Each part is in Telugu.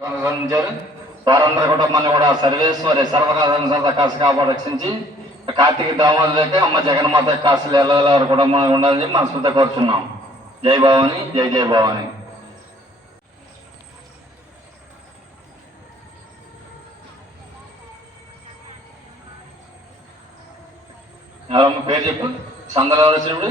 కొనసాగించారు వారందరూ కూడా మళ్ళీ కూడా సర్వేశ్వరి సర్వకాశ కాశ కాబట్టి రక్షించి కార్తీక దామోదరికి అమ్మ జగన్మాత కాశలు ఎల్లవారు కూడా మనం ఉండాలని చెప్పి మనస్ఫూర్తిగా కోరుచున్నాం. జై భవాని జై జై భవాని. ఎవరమ్మ పేరు చెప్పు? సందలు వచ్చినప్పుడు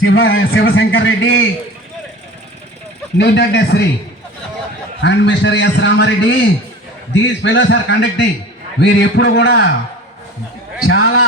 Shiva Shivashankar Reddy Sri and mister S Ramareddy these fellows are conducting. వీరు ఎప్పుడు కూడా చాలా